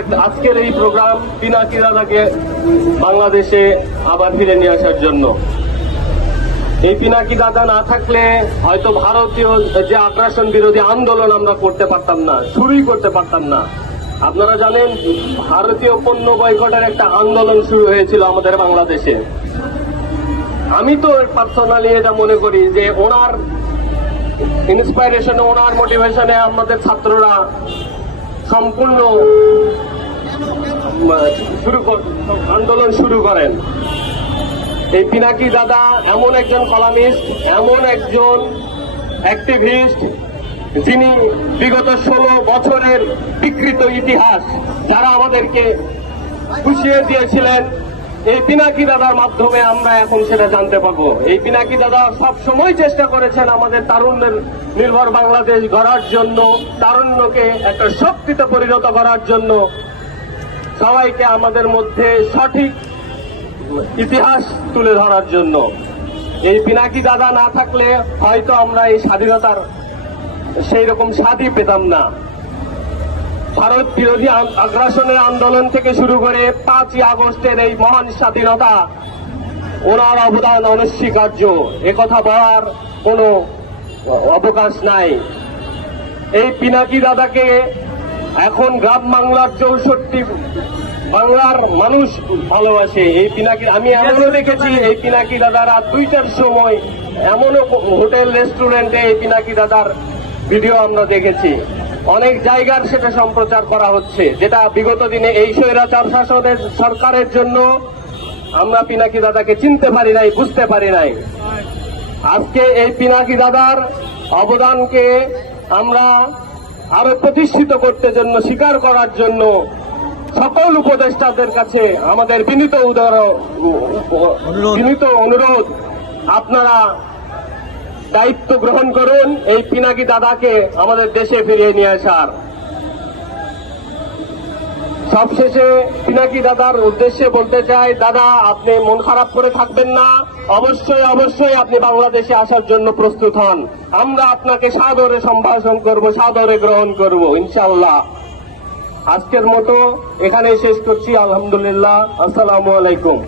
থাকলে আজকের এই প্রোগ্রাম পিনাকি দাদাকে বাংলাদেশে আবার ফিরে নিয়ে আসার জন্য। এই পিনাকি দাদা না থাকলে হয়তো ভারতীয় যে আগ্রাসন বিরোধী আন্দোলন আমরা করতে পারতাম না, শুরুই করতে পারতাম না। আপনারা জানেন, ভারতীয় পণ্য বয়কটের একটা আন্দোলন শুরু হয়েছিল আমাদের বাংলাদেশে। আমি তো পার্সোনালি এটা মনে করি যে ওনার ইন্সপাইরেশনে ওনার মোটিভেশনে আমাদের ছাত্ররা সম্পূর্ণ শুরু আন্দোলন শুরু করেন। এই পিনাকি দাদা এমন একজন কলামিস্ট, এমন একজন অ্যাক্টিভিস্ট, যিনি বিগত ষোলো বছরের বিকৃত ইতিহাস, যারা আমাদেরকে খুশিয়ে দিয়েছিলেন। এই পিনাকি দাদার মাধ্যমে আমরা এখন সেটা জানতে পারব। এই পিনাকি দাদা সব সময় চেষ্টা করেছেন আমাদের তারুণ্যের নির্ভর বাংলাদেশ গড়ার জন্য, তারুণ্যকে একটা শক্তিতে পরিণত করার জন্য। সবাইকে আমাদের মধ্যে সঠিক ইতিহাস তুলে ধরার জন্য। এই পিনাকি দাদা না থাকলে হয়তো আমরা এই স্বাধীনতার সেই রকম স্বাদই পেতাম না। ভারত বিরোধী আগ্রাসনের আন্দোলন থেকে শুরু করে পাঁচই আগস্টের এই মহান স্বাধীনতা, ওনার অবদান অনস্বীকার্য। একথা বলার কোনো অবকাশ নাই। এই পিনাকি দাদাকে এখন গ্রাম বাংলার চৌষট্টি বাংলার মানুষ ভালোবাসে। এই পিনাকি, আমি এমনও দেখেছি, এই পিনাকি দাদারা দুইটার সময় এমনও হোটেল, রেস্টুরেন্টে এই পিনাকি দাদার ভিডিও আমরা দেখেছি। অনেক জায়গার সেটা সম্প্রচার করা হচ্ছে। যেটা বিগত দিনে এই স্বৈরাচার শাসনের সরকারের জন্য আমরা পিনাকি দাদাকে চিনতে পারি নাই বুঝতে পারি নাই। আজকে এই পিনাকি দাদার অবদানকে আমরা আরও প্রতিষ্ঠিত করতে জন্য স্বীকার করার জন্য সকল উপদেষ্টাদের কাছে আমাদের বিনীত অনুরোধ। বিনীত অনুরোধ। আপনারা দায়িত্ব গ্রহণ করুন এই পিনাকি দাদাকে আমাদের দেশে ফিরিয়ে নিয়ে আসার। সবশেষে পিনাকি দাদার উদ্দেশ্যে বলতে চাই, দাদা, আপনি মন খারাপ করে থাকবেন না। অবশ্যই অবশ্যই আপনি বাংলাদেশে আসার জন্য প্রস্তুত হন। আমরা আপনাকে সাদরে সম্ভাষণ করব সাদরে গ্রহণ করব, ইনশাআল্লাহ। আজকের মতো এখানে শেষ করছি, আলহামদুলিল্লাহ। আসসালামু আলাইকুম।